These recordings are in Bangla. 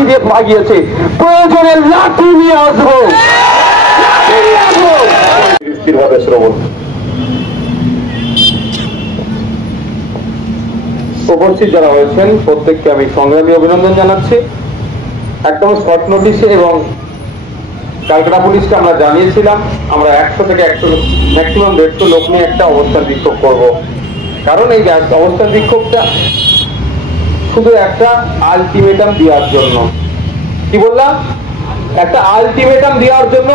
ফাঁকি দিয়ে ভাগিয়েছে, প্রয়োজনে লাঠি নিয়ে আসবো। স্থিরভাবে শ্রবণ। উপস্থিত যারা হয়েছেন প্রত্যেককে আমি সংগ্রামী অভিনন্দন জানাচ্ছি। একদম শর্ট নোটিশে এবং ক্যালকাটা পুলিশকে আমরা জানিয়েছিলাম আমরা 100 থেকে 100 ম্যাক্সিমাম 150 লোক নিয়ে একটা অবস্থান বিক্ষোভ করব। কারণ এই অবস্থান বিক্ষোভটা শুধু একটা আলটিমেটাম দেওয়ার জন্য। কি বললাম? একটা আলটিমেটাম দেওয়ার জন্য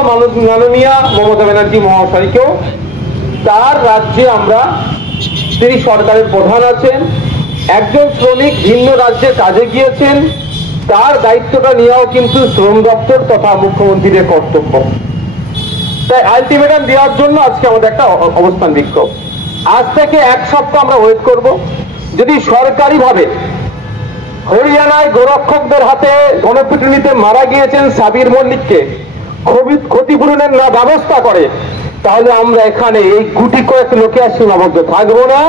মাননীয় মমতা ব্যানার্জি মহাশয়কেও তার রাজ্যে আমরা, তিনি সরকারের প্রধান আছেন, একজন শ্রমিক ভিন্ন রাজ্যে কাজে গিয়েছেন, তার দায়িত্বটা নেওয়াও কিন্তু শ্রম দপ্তর তথা মুখ্যমন্ত্রীর কর্তব্য। তাই আলটিমেটাম দেওয়ার জন্য আজকে আমাদের একটা অবস্থান বিক্ষোভ। আজ থেকে 1 সপ্তাহ আমরা ওয়েট করব। যদি সরকারিভাবে হরিয়ানায় গোরক্ষকদের হাতে গণপিটুনিতে মারা গিয়েছেন সাবির মল্লিককে ক্ষতিপূরণের না ব্যবস্থা করে, তাহলে আমরা এখানে এই গুটি কয়েক লোকে আর সীমাবদ্ধ থাকবো না।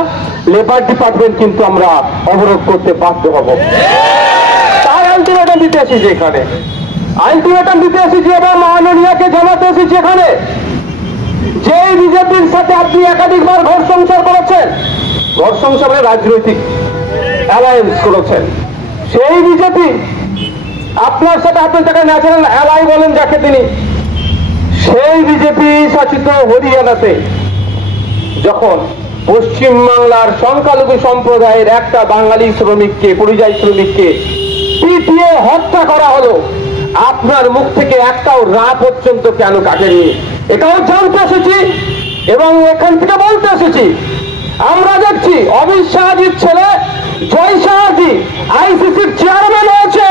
লেবার ডিপার্টমেন্ট কিন্তু আমরা অবরোধ করতে বাধ্য হব। তাই আলটিমেটাম দিতে এসেছি এখানে, আলটিমেটাম দিতে এসেছি এবং মাননীয়কে জানাতে এসেছি এখানে, যে বিজেপির সাথে আপনি একাধিকবার ঘর সংসার করেছেন, ঘর সংসারে রাজনৈতিক অ্যালায়েন্স করেছেন, সেই বিজেপি আপনার সাথে আপনি তাকে ন্যাচারাল অ্যালাই বলেন যাকে, তিনি সেই বিজেপি শাসিত হরিয়ানাতে যখন পশ্চিমবাংলার সংখ্যালঘু সম্প্রদায়ের একটা বাঙালি শ্রমিককে, পরিযায়ী শ্রমিককে পিটিয়ে হত্যা করা হলো, আপনার মুখ থেকে একটাও রা পর্যন্ত কেন কাটেনি? এটাও জানতে এসেছি এবং এখান থেকে বলতে এসেছি। আমরা দেখছি অমিত শাহজির ছেলে জয় শাহজি আইসিসির চেয়ারম্যান হয়েছে,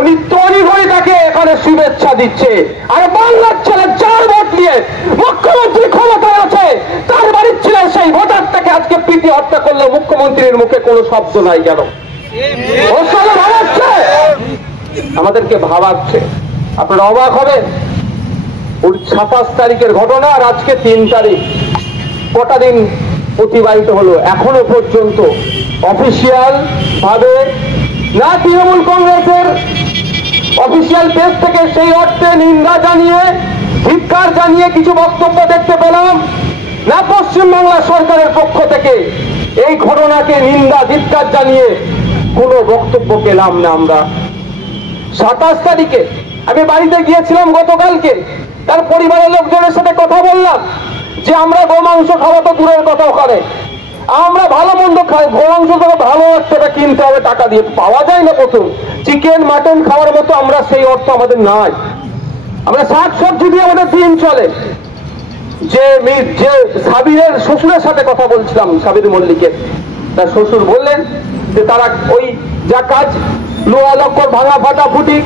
উনি তৈরি করে তাকে এখানে শুভেচ্ছা দিচ্ছে। আর বাংলার ছেলে 4 ভোট নিয়ে মুখ্যমন্ত্রী ক্ষমতায় আছে, তার বাড়ির ছিল সেই ভোটারটাকে আজকে পিটি হত্যা করলে মুখ্যমন্ত্রীর মুখে কোনো শব্দ নাই কেন? ভাবাচ্ছে, আমাদেরকে ভাবাচ্ছে। আপনারা অবাক হবেন, 27 তারিখের ঘটনা আর আজকে 3 তারিখ, কটা দিন অতিবাহিত হলো, এখনো পর্যন্ত অফিসিয়াল ভাবে না তৃণমূল কংগ্রেসের অফিসিয়াল পেজ থেকে সেই অর্থে নিন্দা জানিয়ে, ধিক্কার জানিয়ে কিছু বক্তব্য দেখতে পেলাম, না পশ্চিমবাংলা সরকারের পক্ষ থেকে এই ঘটনাকে নিন্দা ধিক্কার জানিয়ে কোনো বক্তব্য পেলাম না আমরা। 27 তারিখে আমি বাড়িতে গিয়েছিলাম গতকালকে, তার পরিবারের লোকজনের সাথে কথা বললাম যে আমরা গোমাংস খাওয়া তো দূরের কথা, ওখানে আমরা ভালো মন্দ খাই, গোমাংস তো ভালো একটা কিনতে হবে, টাকা দিয়ে পাওয়া যায় না, প্রথম চিকেন মাটন খাওয়ার মতো আমরা সেই অর্থ আমাদের নাই। আমরা শাক সবজি দিয়ে আমাদের দিন চলে। যে সাবিরের শ্বশুরের সাথে কথা বলছিলাম, সাবির মল্লিকের, তার শ্বশুর বললেন যে তারা ওই যা কাজ লোহা লক্কর ভাঙা ফাটা ফুটি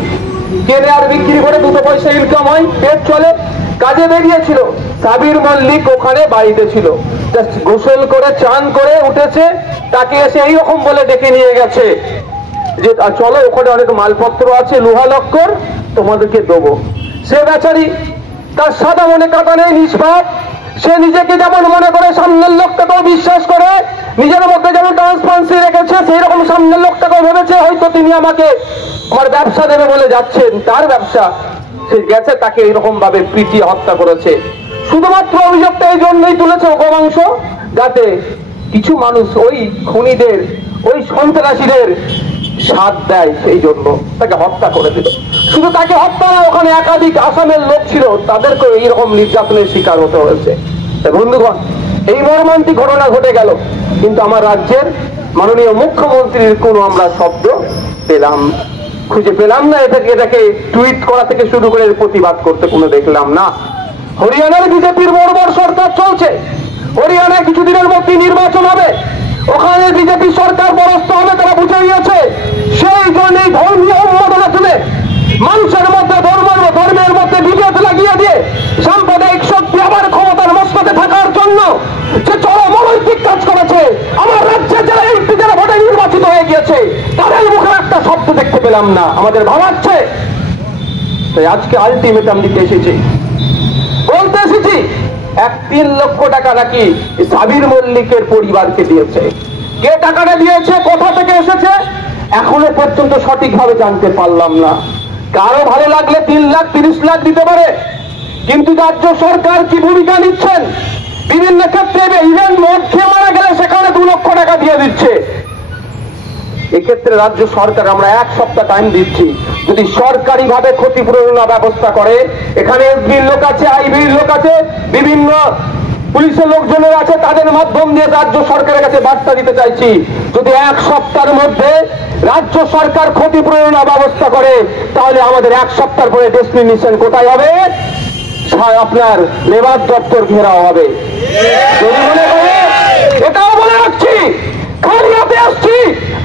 কেনে আর বিক্রি করে 2 পয়সা ইনকাম হয়, পেট চলে, কাজে বেরিয়েছিল। সাবির মল্লিক ওখানে বাড়িতে ছিল, জাস্ট গোসল করে চান করে উঠেছে, তাকে এসে এইরকম বলে ডেকে নিয়ে গেছে যে চলো ওখানে অনেক মালপত্র আছে লোহা লক্কর তোমাদেরকে দেবো। সে বেচারি তার সাদা মনে কাটা নেই, নিষ্পাপ, সে নিজেকে যেমন মনে করে সামনের লোকটাকেও বিশ্বাস করে, নিজের মধ্যে যেমন ট্রান্সপারেন্সি রেখেছে সেই রকম সামনের লোকটাকেও ভেবেছে হয়তো তিনি আমাকে আমার ব্যবসা দেবে বলে যাচ্ছেন, তার ব্যবসা সে গেছে, তাকে এইরকম ভাবে পিটিয়ে হত্যা করেছে। শুধুমাত্র অভিযোগটা এই জন্যই তুলেছে গোমাংস, যাতে কিছু মানুষ ওই খুনিদের, ওই সন্ত্রাসীদের সাথ দেয়, সেই জন্য তাকে হত্যা করে দিল। শুধু তাকে হত্যা না, ওখানে একাধিক আসামের লোক ছিল, তাদেরকে এইরকম নির্যাতনের শিকার হতে হয়েছে। বন্ধুগণ, এই মর্মান্তিক ঘটনা ঘটে গেল, কিন্তু আমার রাজ্যের মাননীয় মুখ্যমন্ত্রীর কোনো আমরা শব্দ খুঁজে পেলাম না। এটাকে টুইট করা থেকে শুরু করে প্রতিবাদ করতে কোনো দেখলাম না। হরিয়ানার বিজেপির বর্বর সরকার চলছে, হরিয়ানায় কিছুদিনের মধ্যে নির্বাচন হবে, ওখানে বিজেপি সরকার পরাস্ত হবে, তারা বুঝে নিয়েছে। সেই জন্য এই ধর্মীয় উন্মাদনা তুলে মানুষের মধ্যে ধর্মের মধ্যে বিভেদ লাগিয়ে দিয়ে সাম্প্রদায়িক শক্তি আবার ক্ষমতার মস্তকে থাকার জন্য যে চরম অনৈতিক কাজ করেছে, আমার রাজ্যে যারা এমপি যারা ভোটে নির্বাচিত হয়ে গিয়েছে তাদের মুখে একটা শব্দ দেখতে পেলাম না, আমাদের ভাবাচ্ছে। তাই আজকে আলটিমেটাম দিতে এসেছি, বলতে এসেছি 3 লক্ষ টাকা নাকি সাবির মল্লিকের পরিবারকে দিয়েছে। কে টাকাটা দিয়েছে, কোথা থেকে এসেছে, এখনো পর্যন্ত সঠিকভাবে জানতে পারলাম না। কারো ভালো লাগলে 3 লাখ 30 লাখ দিতে পারে, কিন্তু রাজ্য সরকার কি ভূমিকা নিচ্ছেন? বিভিন্ন ক্ষেত্রে ইভেন মদ খেয়ে মারা গেলে সেখানে 2 লক্ষ টাকা দিয়ে দিচ্ছে। এক্ষেত্রে রাজ্য সরকার আমরা 1 সপ্তাহ টাইম দিচ্ছি, যদি সরকারি ভাবে ক্ষতিপূরণের ব্যবস্থা করে, এখানে এসবির লোক আছে, আইবির লোক আছে, বিভিন্ন পুলিশের লোকজনের আছে, তাদের মাধ্যম দিয়ে রাজ্য সরকারের কাছে বার্তা দিতে চাইছি, যদি 1 সপ্তাহের মধ্যে রাজ্য সরকার ক্ষতিপূরণের ব্যবস্থা করে, তাহলে আমাদের 1 সপ্তাহ পরে ডেস্টিনেশন কোথায় হবে? আপনার লেবার দপ্তর ঘেরাও হবে। যদি মনে করে, এটাও বলে রাখছি, খালি হাতে আসছি।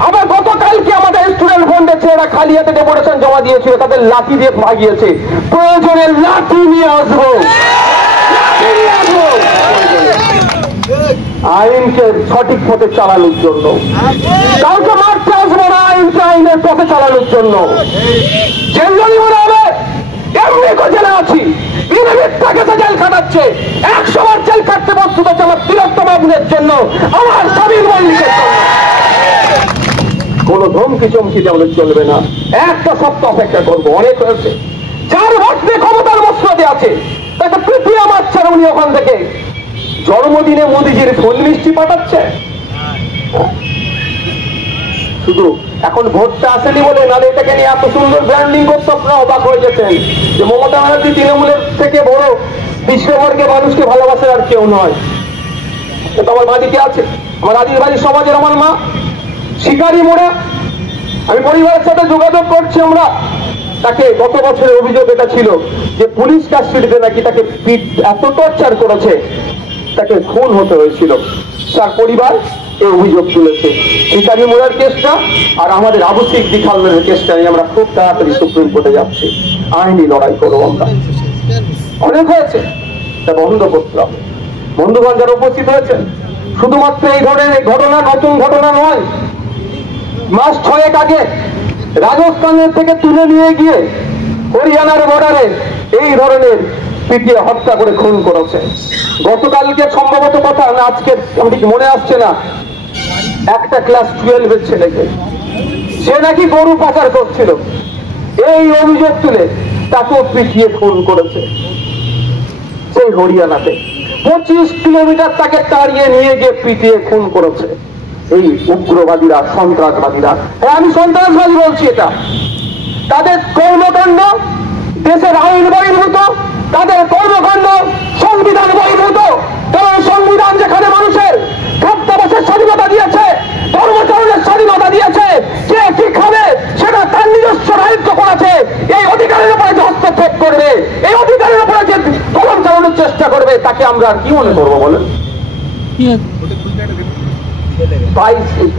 আবার গতকালকে আমাদের স্টুডেন্ট ফ্রন্টের ছেলেরা খালি হাতে ডেপুটেশন জমা দিয়েছিল, তাদের লাঠি দিয়ে ভাগিয়েছে। প্রয়োজনে লাঠি নিয়ে আসবো, আইনকে সঠিক পথে চালানোর জন্য। কাউকে মারতে আসবো না, আইনকে আইনের পথে চালানোর জন্য। জেল যদি মনে হবে, এমনি জেলে আছি, জেল কাটাচ্ছে, 100 বার জেল কাটতে প্রস্তুত হচ্ছে আমার তিলোত্তমা বোনের জন্য, আমার স্বামীর মল্লিকের জন্য। কোন ধমকি চমকিতে আমাদের চলবে না। 1 সপ্তাহ অপেক্ষা করবো, অনেক হয়েছে। যার ভোটে ক্ষমতার মসনদে আছে তাকে পৃথিবী মারছে, উনি ওখান থেকে জন্মদিনে মোদীজির ফুল মিষ্টি পাঠাচ্ছে। শুধু এখন ভোটটা আসেনি বলে, নাহলে এটাকে নিয়ে এত সুন্দর ব্র্যান্ডিং করতে আপনারা অবাক হয়ে যেতেন যে মমতা ব্যানার্জি তৃণমূলের থেকে বড় বিশ্ববর্গে মানুষকে ভালোবাসার আর কেউ নয়। এটা আমার বাড়িতে আছে, আমার আদিবাসী সমাজের আমার মা শিকারি মোড়া। আমি পরিবারের সাথে যোগাযোগ করছি, আমরা তাকে গত বছরের অভিযোগ এটা ছিল যে পুলিশ কাস্টডিতে নাকি তাকে এত টর্চার করেছে, তাকে খুন হতে হয়েছিল। তার পরিবার এই অভিযোগ তুলেছে। শিকারি মোড়ার কেসটা আর আমাদের আবু সিদ্দিক হালদারের কেসটা নিয়ে আমরা খুব তাড়াতাড়ি সুপ্রিম কোর্টে যাচ্ছি, আইনি লড়াই করবো আমরা। অনেক হয়েছে, তা বন্ধ করতে হবে। বন্ধুগণ যারা উপস্থিত হয়েছেন, শুধুমাত্র এই ধরনের ঘটনা নতুন ঘটনা নয়। মাস 6 আগে রাজস্থানের থেকে তুলে নিয়ে গিয়ে হরিয়ানার বর্ডারে এই ধরনের পিটিয়ে হত্যা করে খুন করেছে। গতকালকে সম্ভবত কথা না, আজকে ঠিক মনে আসছে না, একটা ক্লাস 12-এর ছেলেকে, সে নাকি গরু পাচার করছিল, এই অভিযোগ তুলে তাকেও পিটিয়ে খুন করেছে সেই হরিয়ানাতে। 25 কিলোমিটার তাকে তাড়িয়ে নিয়ে গিয়ে পিটিয়ে খুন করেছে এই উগ্রবাদীরা, সন্ত্রাসবাদীরা। হ্যাঁ, আমি সন্ত্রাসবাদী বলছি, এটা তাদের কর্মকাণ্ড দেশের আইন বহির্ভূত, তাদের কর্মকাণ্ড সংবিধান বহির্ভূত। কারণ সংবিধান যেখানে মানুষের খাদ্যাভ্যাসের স্বাধীনতা দিয়েছে, ধর্মচরণের স্বাধীনতা দিয়েছে, কে কি খাবে সেটা তার নিজস্ব দায়িত্ব করেছে। এই অধিকারের উপরে যে হস্তক্ষেপ করবে, এই অধিকারের উপরে যে কলম চালানোর চেষ্টা করবে, তাকে আমরা কি মনে করবো বলেন?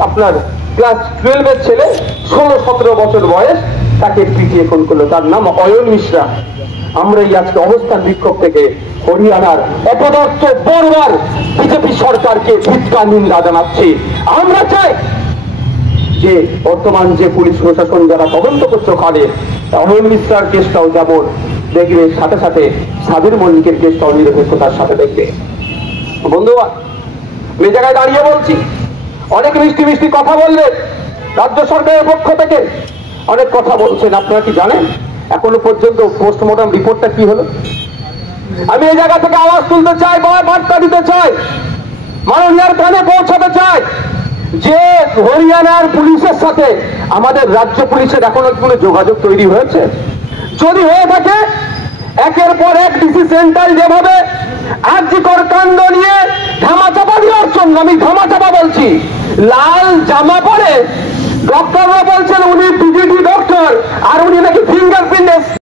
আপনার ক্লাস 12-এর ছেলে, 16-17 বছর বয়স, তাকে পিটিয়ে খুন করলো। তার নাম অয়ন মিশ্রা। আমরা এই আজকে অবস্থান বিক্ষোভ থেকে হরিয়ানার অপদার্থ বর্বর বিজেপি সরকারকে ধিক্কার নিন্দা জানাচ্ছি। আমরা চাই যে বর্তমান যে পুলিশ প্রশাসন যারা তদন্ত করছে ওখানে, অয়ন মিশ্রার কেসটাও যেমন দেখবে, সাথে সাথে সাবির মল্লিকের কেসটাও নিরপেক্ষতার সাথে দেখবে। বন্ধুরা, এই জায়গায় দাঁড়িয়ে বলছি, অনেক মিষ্টি মিষ্টি কথা বললে রাজ্য সরকারের পক্ষ থেকে অনেক কথা বলছেন। আপনারা কি জানেন এখনো পর্যন্ত পোস্টমর্টম রিপোর্টটা কি হলো? আমি এই জায়গা থেকে আওয়াজ তুলতে চাই, বার্তা দিতে চাই, মাননীয়ার কানে পৌঁছাতে চাই যে হরিয়ানার পুলিশের সাথে আমাদের রাজ্য পুলিশের এখনো কোনো যোগাযোগ তৈরি হয়েছে? যদি হয়ে থাকে, একের পর এক ডিসি সেন্টার যেভাবে আরজিকর কাণ্ড নিয়ে ধামাচাপা দেওয়ার জন্য, আমি ধামাচাপা বলছি, লাল জামা পরে ডক্টররা বলছেন উনি